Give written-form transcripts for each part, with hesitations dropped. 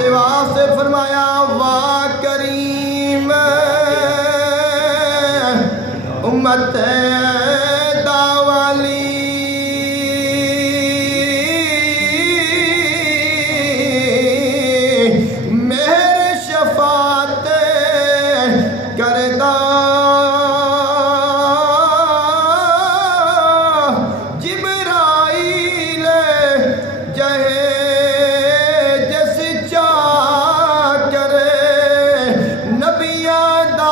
से वास्ते फरमाया वाह करीम उम्मत दावाली मेरे शफात करदा जिब्राइल जहे जस चा करे नबिया दा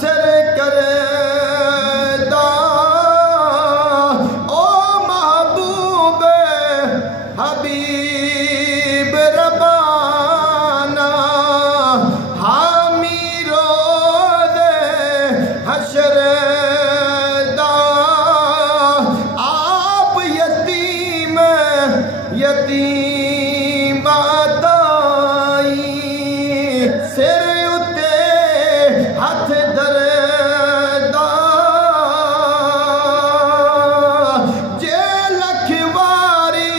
सर करे दा ओ महबूब हबीब रबाना हामी रोज़ हशर दा आप यतीम यतीम दाई सिर उत्ते हथ धरदा जे लख वारी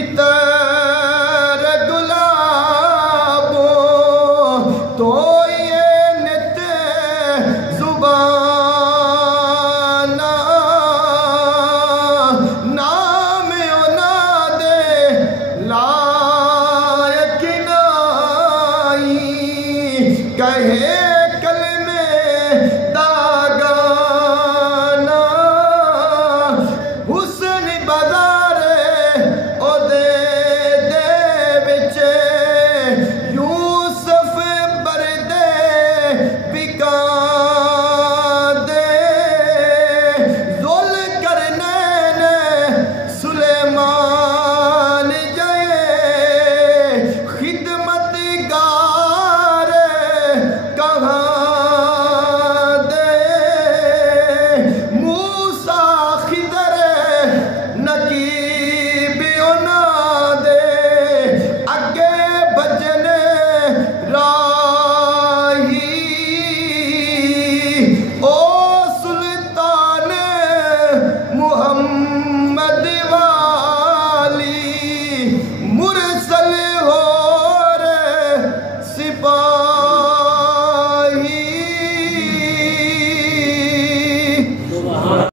इतर गुलाबो तो ये नित जुबाना नाम उना दे लायक नाई कहे